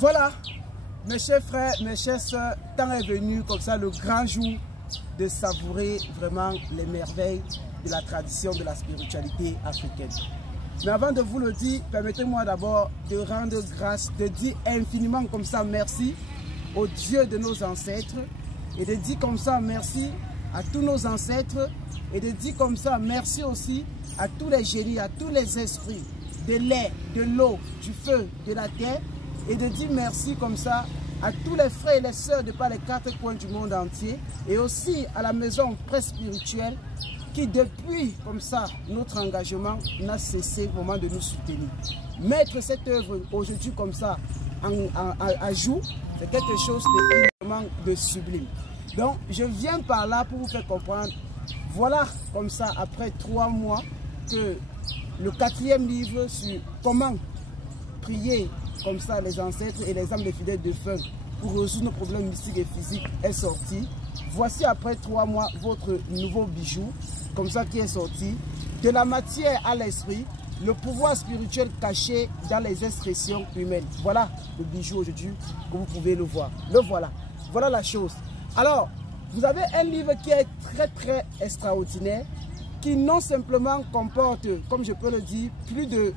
Voilà, mes chers frères, mes chères soeurs, temps est venu comme ça le grand jour de savourer vraiment les merveilles de la tradition de la spiritualité africaine. Mais avant de vous le dire, permettez-moi d'abord de rendre grâce, de dire infiniment comme ça merci au Dieu de nos ancêtres et de dire comme ça merci à tous nos ancêtres et de dire comme ça merci aussi à tous les génies, à tous les esprits de l'air, de l'eau, du feu, de la terre et de dire merci comme ça à tous les frères et les sœurs de par les quatre coins du monde entier et aussi à la maison presse spirituelle qui depuis comme ça notre engagement n'a cessé vraiment de nous soutenir. Mettre cette œuvre aujourd'hui comme ça à jour, c'est quelque chose de sublime. Donc je viens par là pour vous faire comprendre, voilà comme ça après 3 mois que le 4e livre sur comment prier comme ça les ancêtres et les âmes des fidèles de feu pour résoudre nos problèmes mystiques et physiques est sorti. Voici après 3 mois votre nouveau bijou, comme ça qui est sorti. De la matière à l'esprit, le pouvoir spirituel caché dans les expressions humaines. Voilà le bijou aujourd'hui, que vous pouvez le voir. Le voilà. Voilà la chose. Alors, vous avez un livre qui est très extraordinaire, qui non simplement comporte, comme je peux le dire, plus de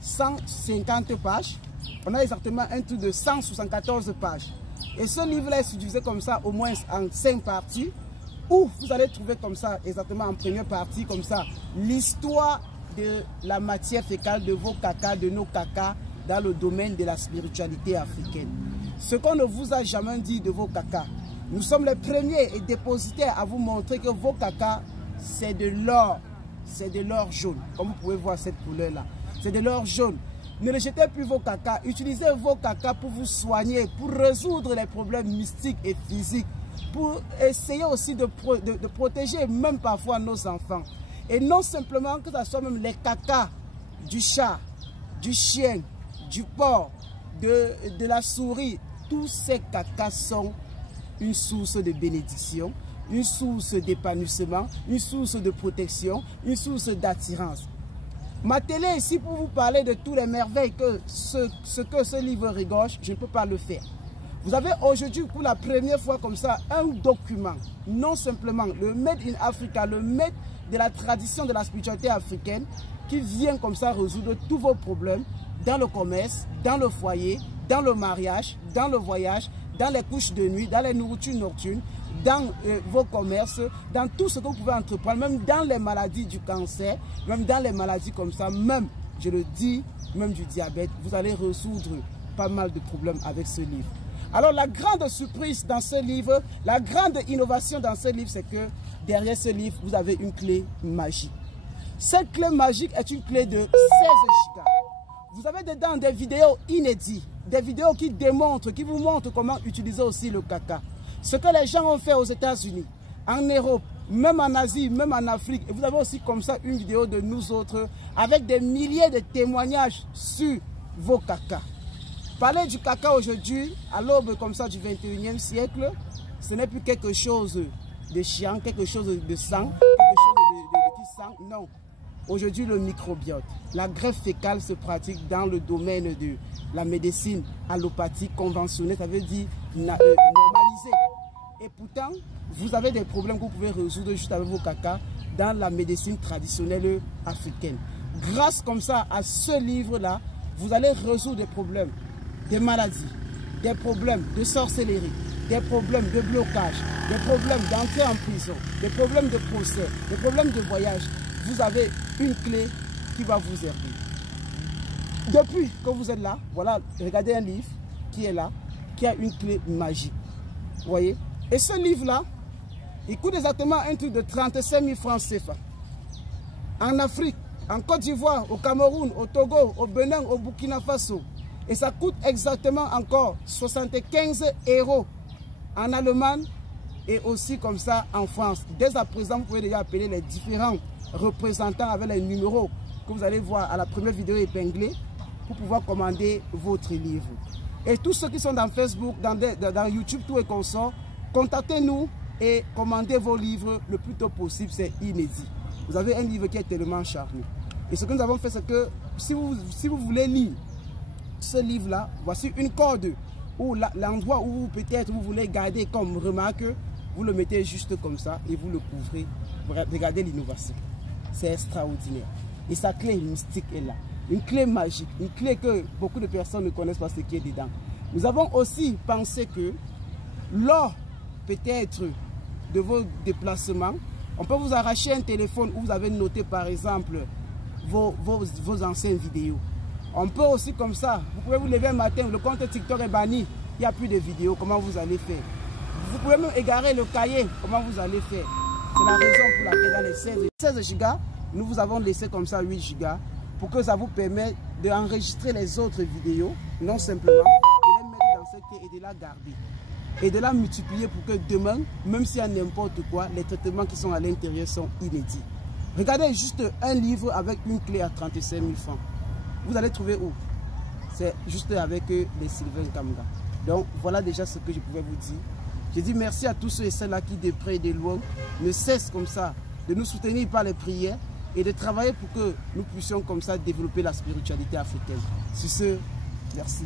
150 pages. On a exactement un tour de 174 pages. Et ce livre-là est subdivisé comme ça, au moins en 5 parties, où vous allez trouver comme ça, exactement en première partie, comme ça, l'histoire de la matière fécale, de vos cacas, de nos cacas, dans le domaine de la spiritualité africaine. Ce qu'on ne vous a jamais dit de vos cacas, nous sommes les premiers et dépositaires à vous montrer que vos cacas, c'est de l'or jaune, comme vous pouvez voir cette couleur-là. C'est de l'or jaune. Ne rejetez plus vos cacas, utilisez vos cacas pour vous soigner, pour résoudre les problèmes mystiques et physiques, pour essayer aussi de protéger même parfois nos enfants. Et non simplement que ce soit même les cacas du chat, du chien, du porc, de la souris, tous ces cacas sont une source de bénédiction, une source d'épanouissement, une source de protection, une source d'attirance. Ma télé est ici pour vous parler de toutes les merveilles que ce livre regorge, je ne peux pas le faire. Vous avez aujourd'hui pour la première fois comme ça un document, non simplement le Made in Africa, le Made de la tradition de la spiritualité africaine qui vient comme ça résoudre tous vos problèmes dans le commerce, dans le foyer, dans le mariage, dans le voyage, dans les couches de nuit, dans les nourritures nocturnes, dans vos commerces, dans tout ce que vous pouvez entreprendre, même dans les maladies du cancer, même dans les maladies comme ça, même, je le dis, même du diabète, vous allez résoudre pas mal de problèmes avec ce livre. Alors la grande surprise dans ce livre, la grande innovation dans ce livre, c'est que derrière ce livre, vous avez une clé magique. Cette clé magique est une clé de 16 gigas. Vous avez dedans des vidéos inédites, des vidéos qui démontrent, qui vous montrent comment utiliser aussi le caca. Ce que les gens ont fait aux États-Unis, en Europe, même en Asie, même en Afrique. Et vous avez aussi comme ça une vidéo de nous autres avec des milliers de témoignages sur vos cacas. Parler du caca aujourd'hui, à l'aube comme ça du 21e siècle, ce n'est plus quelque chose de chiant, quelque chose de sang, quelque chose qui sent. Non. Aujourd'hui, le microbiote, la greffe fécale se pratique dans le domaine de la médecine allopathique conventionnelle, ça veut dire normalisée. Et pourtant, vous avez des problèmes que vous pouvez résoudre juste avec vos cacas dans la médecine traditionnelle africaine. Grâce comme ça à ce livre-là, vous allez résoudre des problèmes, des maladies, des problèmes de sorcellerie, des problèmes de blocage, des problèmes d'entrée en prison, des problèmes de procès, des problèmes de voyage. Vous avez une clé qui va vous aider. Depuis que vous êtes là, voilà, regardez un livre qui est là, qui a une clé magique. Vous voyez? Et ce livre-là, il coûte exactement un truc de 35 000 francs CFA. En Afrique, en Côte d'Ivoire, au Cameroun, au Togo, au Bénin, au Burkina Faso. Et ça coûte exactement encore 75 € en Allemagne et aussi comme ça en France. Dès à présent, vous pouvez déjà appeler les différents représentants avec les numéros que vous allez voir à la première vidéo épinglée pour pouvoir commander votre livre. Et tous ceux qui sont dans Facebook, dans YouTube, tout et consort, contactez-nous et commandez vos livres le plus tôt possible, c'est inédit. Vous avez un livre qui est tellement charmé. Et ce que nous avons fait, c'est que si vous voulez lire ce livre-là, voici une corde où l'endroit où peut-être vous voulez garder comme remarque, vous le mettez juste comme ça et vous le couvrez. Regardez l'innovation. C'est extraordinaire. Et sa clé mystique est là. Une clé magique, une clé que beaucoup de personnes ne connaissent pas ce qui est dedans. Nous avons aussi pensé que lors peut-être de vos déplacements, on peut vous arracher un téléphone où vous avez noté par exemple vos anciennes vidéos. On peut aussi comme ça, vous pouvez vous lever un matin, le compte TikTok est banni, il n'y a plus de vidéos, comment vous allez faire? Vous pouvez même égarer le cahier, comment vous allez faire? C'est la raison pour laquelle dans les 16 Go, nous vous avons laissé comme ça 8 Go pour que ça vous permette d'enregistrer les autres vidéos, non simplement de les mettre dans cette clé et de la garder. Et de la multiplier pour que demain, même s'il y a n'importe quoi, les traitements qui sont à l'intérieur sont inédits. Regardez juste un livre avec une clé à 35 000 francs. Vous allez trouver où? C'est juste avec les Sylvain Kamga. Donc voilà déjà ce que je pouvais vous dire. Je dis merci à tous ceux et celles-là qui de près et de loin ne cessent comme ça de nous soutenir par les prières et de travailler pour que nous puissions comme ça développer la spiritualité africaine. Sur ce, merci.